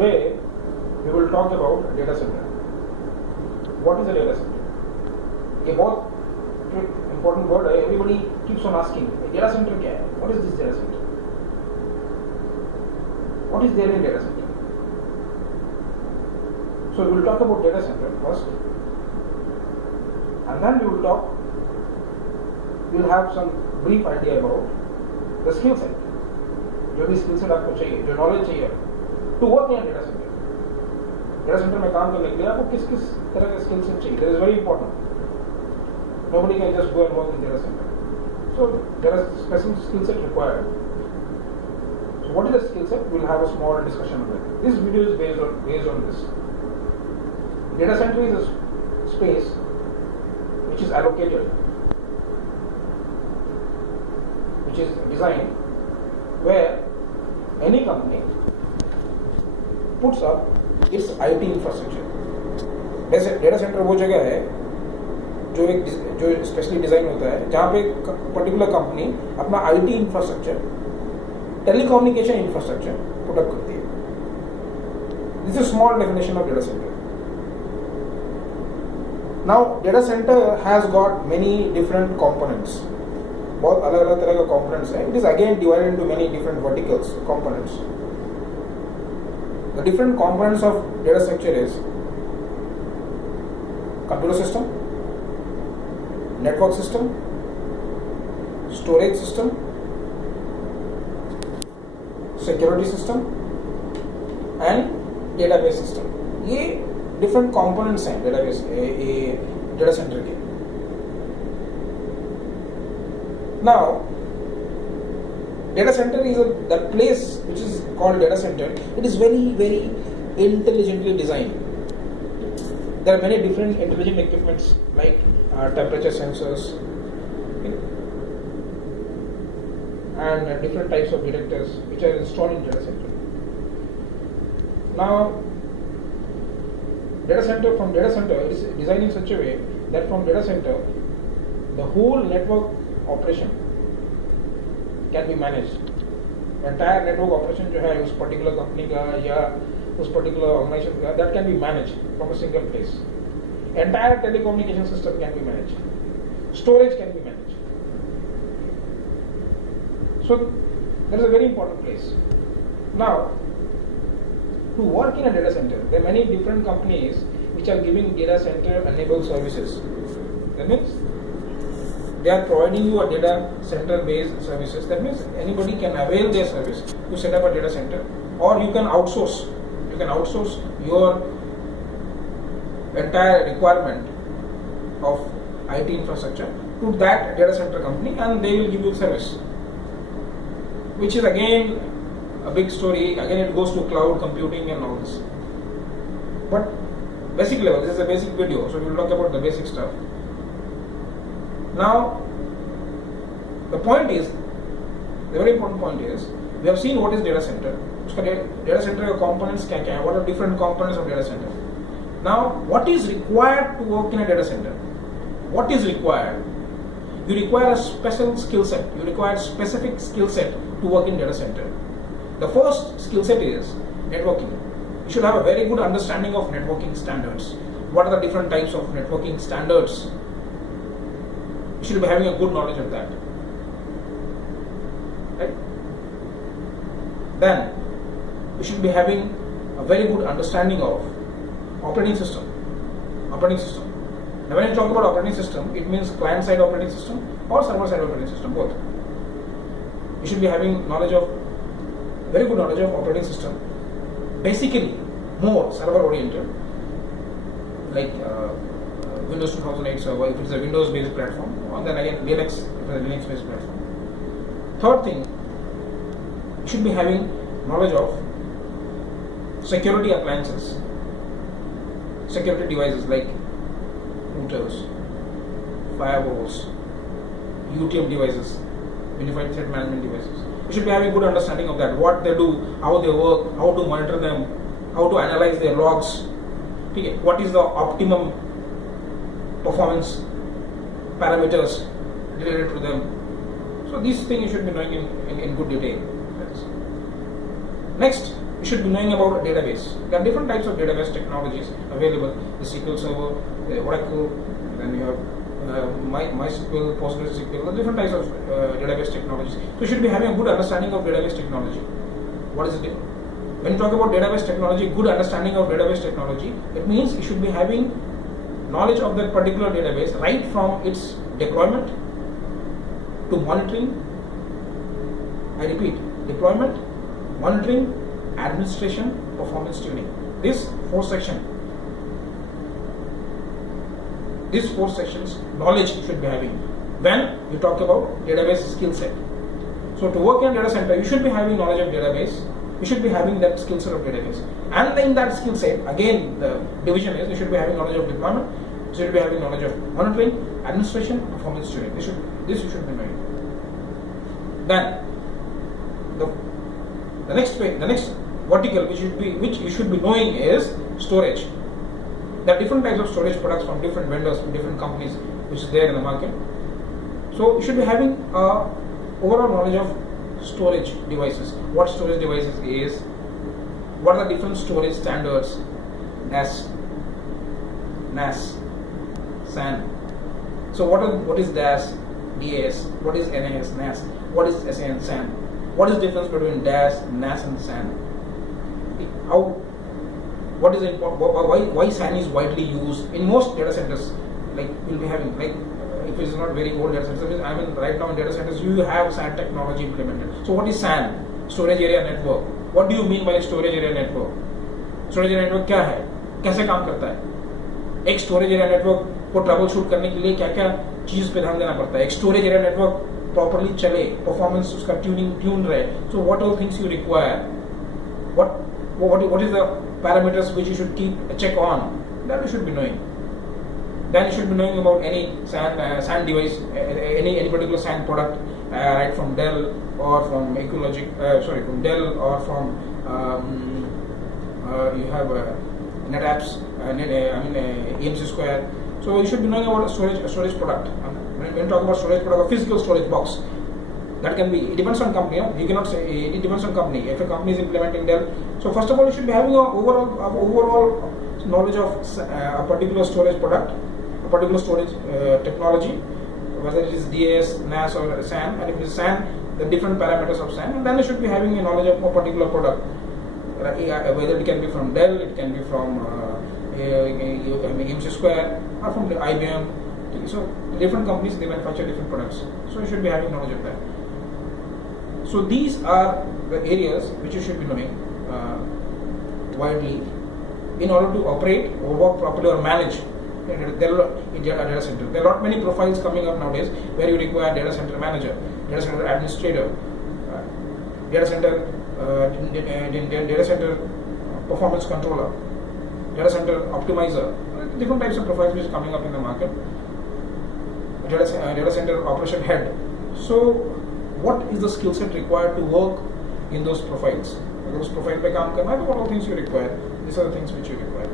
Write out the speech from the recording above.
Today we will talk about data center. What is a data center? ये बहुत important word है. Everybody keeps on asking, data center क्या है? What is this data center? What is there in data center? So we will talk about data center first, and then we will have some brief idea about the skill set. जो भी skill set आपको चाहिए, जो knowledge चाहिए to work in a data center. Data center में काम करने के लिए आपको किस किस तरह का skill set चाहिए? That is very important. Nobody can just go and work in data center. So there are specific skill set required. So what is the skill set? We'll have a small discussion on it. This video is based on this. Data center is a space which is allocated, which is designed where any company puts up its IT infrastructure. Data center वो जगह है जो specially design होता है जहाँ पे particular company अपना IT infrastructure, telecommunication infrastructure product करती है. This is small definition of data centre. Now data center has got many different components. बहुत अलग अलग तरह का components है. It is again divided into many different verticals components. The different components of data structure is computer system, network system, storage system, security system and database system. ये different components हैं database data center के. Now data center is that place which is called data center. It is very very intelligently designed. There are many different intelligent equipments like temperature sensors and different types of detectors which are installed in data center. Now from data center it is designed in such a way that from data center the whole network operation can be managed. Entire network operation जो है उस particular company का या उस particular organization का, that can be managed from a single place. Entire telecommunication system can be managed. Storage can be managed. So that is a very important place. Now to work in a data center, there are many different companies which are giving data center enabled services. That means they are providing you a data center based services. That means anybody can avail their service to set up a data center, or you can outsource. You can outsource your entire requirement of IT infrastructure to that data center company, and they will give you service, which is again a big story. Again it goes to cloud computing and all this. But basic level, this is a basic video, so we will talk about the basic stuff. Now the point is, the very important point is, we have seen what is data center. उसका data center का components क्या क्या है? What are different components of data center? Now what is required to work in a data center? What is required? You require a special skill set. You require specific skill set to work in data center. The first skill set is networking. You should have a very good understanding of networking standards. What are the different types of networking standards? You should be having a good knowledge of that. Right? Then you should be having a very good understanding of operating system. Operating system. Now when you talk about operating system, it means client side operating system or server side operating system, both. You should be having knowledge of, very good knowledge of operating system. Basically more server oriented, like Windows 2008 server if it is a Windows based platform, or then again Linux if it is a Linux based platform. Third thing, you should be having knowledge of security appliances, security devices like routers, firewalls, UTM devices, Unified Threat Management devices. You should be having good understanding of that, what they do, how they work, how to monitor them, how to analyze their logs, okay, what is the optimum performance parameters related to them. So these things you should be knowing in good detail. Next, you should be knowing about a database. There are different types of database technologies available. The SQL Server, the Oracle, then you have MySQL, PostgreSQL, the different types of database technologies. So you should be having a good understanding of database technology. What is it? When you talk about database technology, good understanding of database technology, it means you should be having knowledge of that particular database right from its deployment to monitoring. I repeat, deployment, monitoring, administration, performance tuning. These four sections, knowledge you should be having when you talk about database skill set. So to work in data center, you should be having knowledge of database. You should be having that skill set of database. And in that skill set, again, the division is you should be having knowledge of deployment, you should be having knowledge of monitoring, administration, performance tuning. This you should be knowing. Then the next vertical which you should be knowing is storage. There are different types of storage products from different vendors, from different companies, which is there in the market. So you should be having overall knowledge of storage devices. What storage devices is? What are the different storage standards? NAS, SAN. So what is DAS, DAS? What is NAS, NAS? What is SAN, SAN? What is the difference between DAS, NAS, and SAN? What is important? Why SAN is widely used in most data centers? Like you'll be having, like if it is not very old data centers, I mean right now in data centers you have SAN technology implemented. So what is SAN? Storage area network. What do you mean by storage area network? Storage area network क्या है? कैसे काम करता है? एक storage area network को trouble shoot करने के लिए क्या क्या चीज पे ध्यान देना पड़ता है? एक storage area network properly चले, performance उसका ट्यून रहे. So what all things you require? What is the parameters which you should keep a check on? That you should be knowing. Then you should be knowing about any SAN device, any particular SAN product, right from Dell or from Ecologic, from Dell or from you have NetApps, EMC Square. So you should be knowing about a storage product. When you talk about storage product, a physical storage box, that can be, it depends on company. You cannot say it depends on company. If a company is implementing Dell, so first of all you should be having a overall knowledge of a particular storage product, a particular storage technology, whether it is DAS, NAS or SAN, and if it is SAN, the different parameters of SAN, and then you should be having a knowledge of a particular product, whether it can be from Dell, it can be from EMC Square, or from the IBM. So different companies, they manufacture different products, so you should be having knowledge of that. So these are the areas which you should be knowing widely in order to operate or work properly or manage in data center. There are not many profiles coming up nowadays where you require data center manager, data center administrator, data center performance controller, data center optimizer. Different types of profiles which are coming up in the market. Data center operation head. So what is the skill set required to work in those profiles? Those profiles पे काम करना है, what all things you require? These are the things which you require.